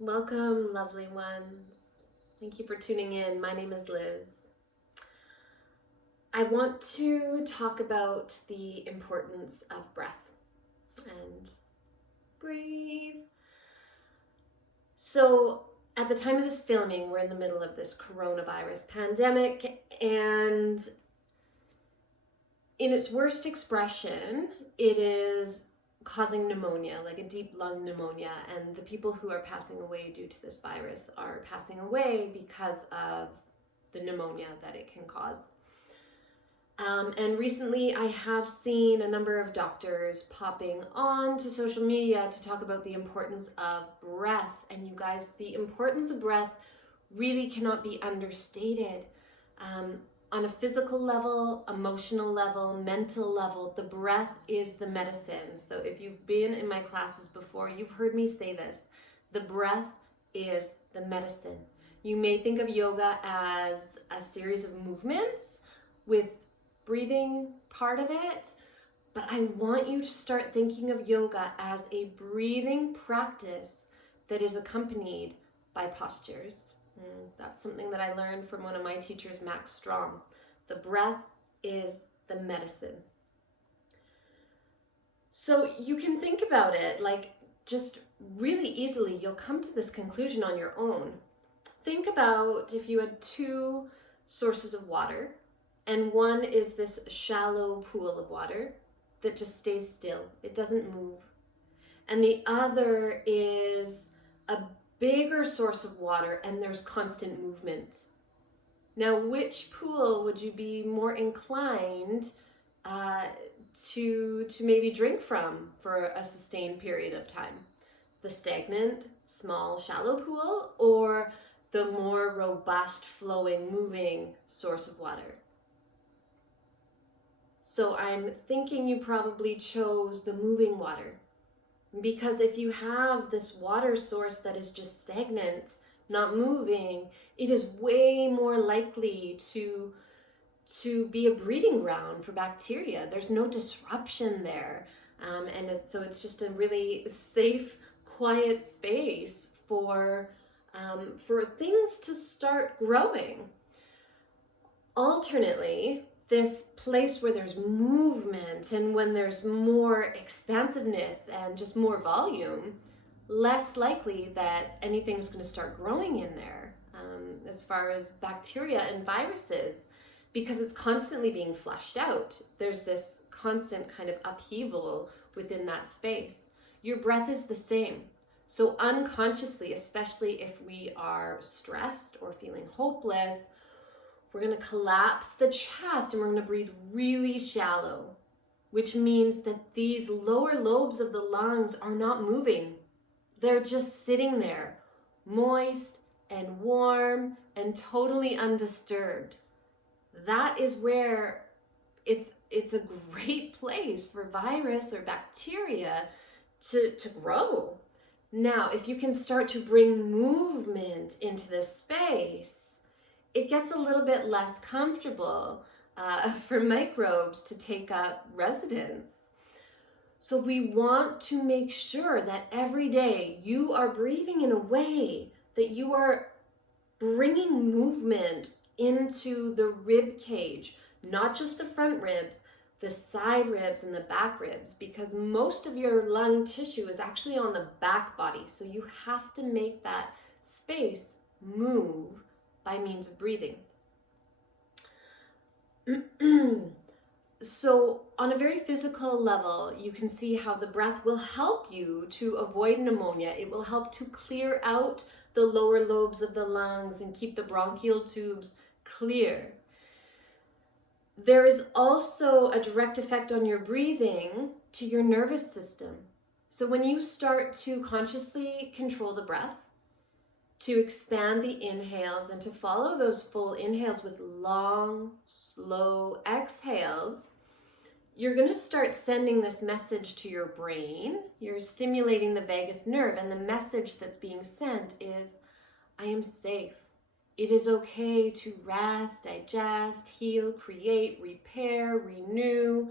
Welcome, lovely ones. Thank you for tuning in. My name is Liz. I want to talk about the importance of breath and breathe. So, at the time of this filming, we're in the middle of this coronavirus pandemic, and in its worst expression, it is causing pneumonia, like a deep lung pneumonia. And the people who are passing away due to this virus are passing away because of the pneumonia that it can cause. And recently I have seen a number of doctors popping on to social media to talk about the importance of breath. And you guys, the importance of breath really cannot be understated. On a physical level, emotional level, mental level, the breath is the medicine. So if you've been in my classes before, you've heard me say this. The breath is the medicine. You may think of yoga as a series of movements with breathing part of it, but I want you to start thinking of yoga as a breathing practice that is accompanied by postures. That's something that I learned from one of my teachers, Max Strong. The breath is the medicine. So you can think about it like just really easily, you'll come to this conclusion on your own. Think about if you had two sources of water, and one is this shallow pool of water that just stays still, it doesn't move. And the other is a bigger source of water and there's constant movement. Now, which pool would you be more inclined to maybe drink from for a sustained period of time? The stagnant, small, shallow pool, or the more robust, flowing, moving source of water? So I'm thinking you probably chose the moving water, because if you have this water source that is just stagnant, not moving, it is way more likely to be a breeding ground for bacteria. There's no disruption there. So it's just a really safe, quiet space for things to start growing. Alternately, this place where there's movement and when there's more expansiveness and just more volume, less likely that anything's going to start growing in there as far as bacteria and viruses, because it's constantly being flushed out. There's this constant kind of upheaval within that space. Your breath is the same. So unconsciously, especially if we are stressed or feeling hopeless, we're going to collapse the chest and we're going to breathe really shallow, which means that these lower lobes of the lungs are not moving. They're just sitting there, moist and warm and totally undisturbed. That is where it's a great place for virus or bacteria to grow. Now, if you can start to bring movement into this space, it gets a little bit less comfortable for microbes to take up residence. So we want to make sure that every day you are breathing in a way that you are bringing movement into the rib cage, not just the front ribs, the side ribs and the back ribs, because most of your lung tissue is actually on the back body. So you have to make that space move by means of breathing. So on a very physical level, you can see how the breath will help you to avoid pneumonia. It will help to clear out the lower lobes of the lungs and keep the bronchial tubes clear. There is also a direct effect on your breathing to your nervous system. So when you start to consciously control the breath, to expand the inhales and to follow those full inhales with long, slow exhales, you're going to start sending this message to your brain. You're stimulating the vagus nerve, and the message that's being sent is, I am safe. It is okay to rest, digest, heal, create, repair, renew.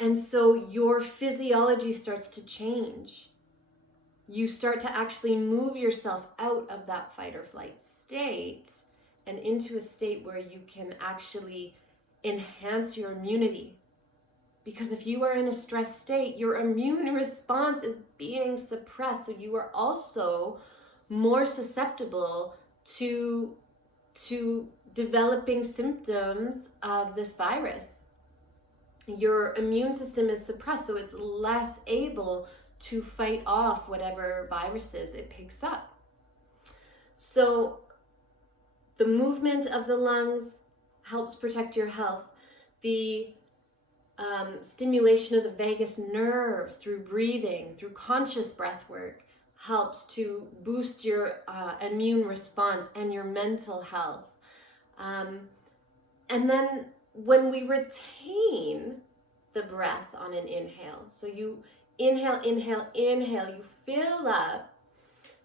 And so your physiology starts to change. you start to actually move yourself out of that fight or flight state and into a state where you can actually enhance your immunity. Because if you are in a stress state, your immune response is being suppressed. So you are also more susceptible to developing symptoms of this virus. Your immune system is suppressed, so it's less able to fight off whatever viruses it picks up. So the movement of the lungs helps protect your health. The stimulation of the vagus nerve through breathing, through conscious breath work, helps to boost your immune response and your mental health. And then when we retain the breath on an inhale, so you inhale, inhale, inhale, you fill up.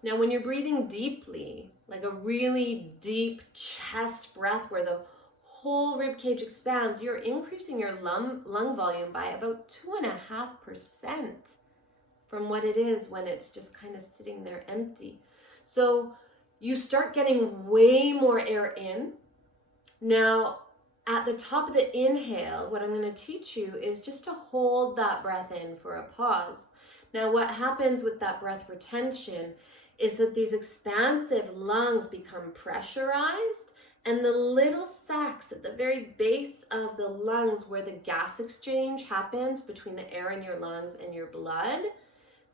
Now when you're breathing deeply, like a really deep chest breath where the whole rib cage expands, you're increasing your lung volume by about 2.5% from what it is when it's just kind of sitting there empty. So you start getting way more air in. Now, at the top of the inhale, what I'm going to teach you is just to hold that breath in for a pause. Now, what happens with that breath retention is that these expansive lungs become pressurized, and the little sacs at the very base of the lungs where the gas exchange happens between the air in your lungs and your blood,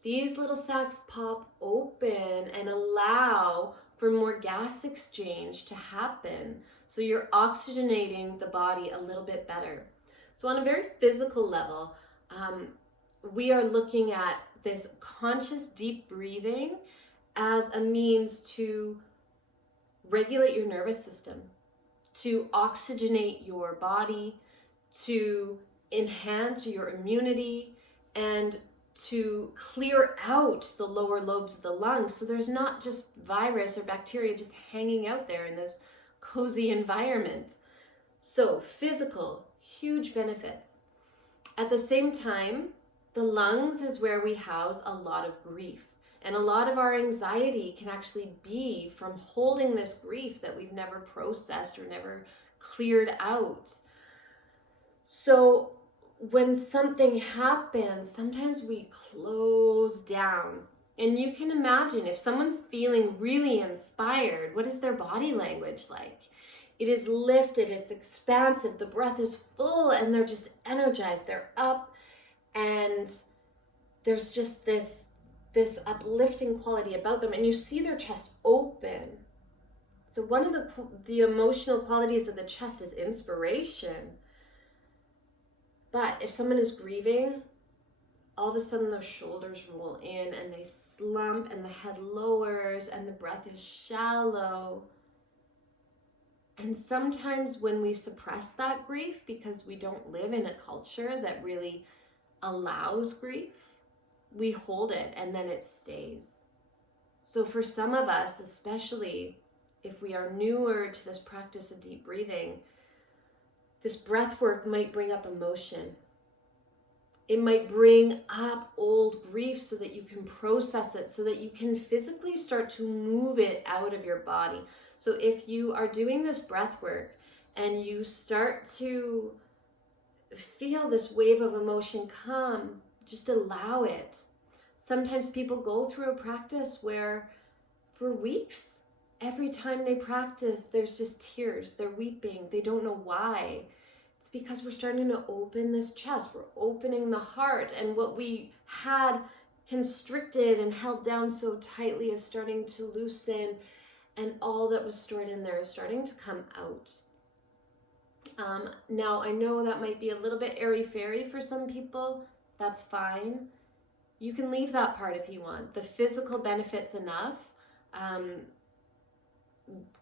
these little sacs pop open and allow for more gas exchange to happen. So you're oxygenating the body a little bit better. So on a very physical level, we are looking at this conscious deep breathing as a means to regulate your nervous system, to oxygenate your body, to enhance your immunity, and to clear out the lower lobes of the lungs so there's not just virus or bacteria just hanging out there in this cozy environment. So physical, huge benefits. At the same time, the lungs is where we house a lot of grief. And a lot of our anxiety can actually be from holding this grief that we've never processed or never cleared out. So when something happens, sometimes we close down. And you can imagine if someone's feeling really inspired, what is their body language like? It is lifted, it's expansive, the breath is full, and they're just energized. They're up, and there's just this uplifting quality about them, and you see their chest open. So one of the emotional qualities of the chest is inspiration. But if someone is grieving, all of a sudden those shoulders roll in and they slump and the head lowers and the breath is shallow. And sometimes when we suppress that grief because we don't live in a culture that really allows grief, we hold it and then it stays. So for some of us, especially if we are newer to this practice of deep breathing, this breath work might bring up emotion. It might bring up old grief so that you can process it, so that you can physically start to move it out of your body. So if you are doing this breath work and you start to feel this wave of emotion come, just allow it. Sometimes people go through a practice where for weeks, every time they practice, there's just tears. They're weeping. They don't know why. It's because we're starting to open this chest. We're opening the heart. And what we had constricted and held down so tightly is starting to loosen. And all that was stored in there is starting to come out. Now, I know that might be a little bit airy-fairy for some people. That's fine. You can leave that part if you want. The physical benefits enough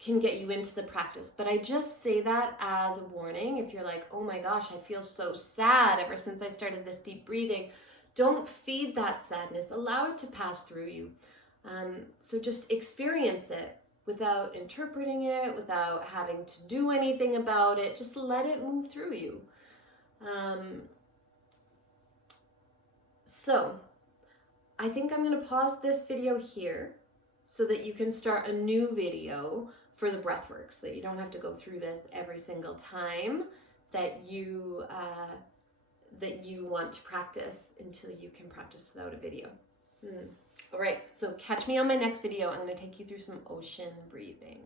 can get you into the practice. But I just say that as a warning. If you're like, oh my gosh, I feel so sad ever since I started this deep breathing, don't feed that sadness. Allow it to pass through you. So just experience it without interpreting it, without having to do anything about it. Just let it move through you. So I think I'm going to pause this video here so that you can start a new video for the breathwork, so that you don't have to go through this every single time that you want to practice, until you can practice without a video. All right, so catch me on my next video. I'm going to take you through some ocean breathing.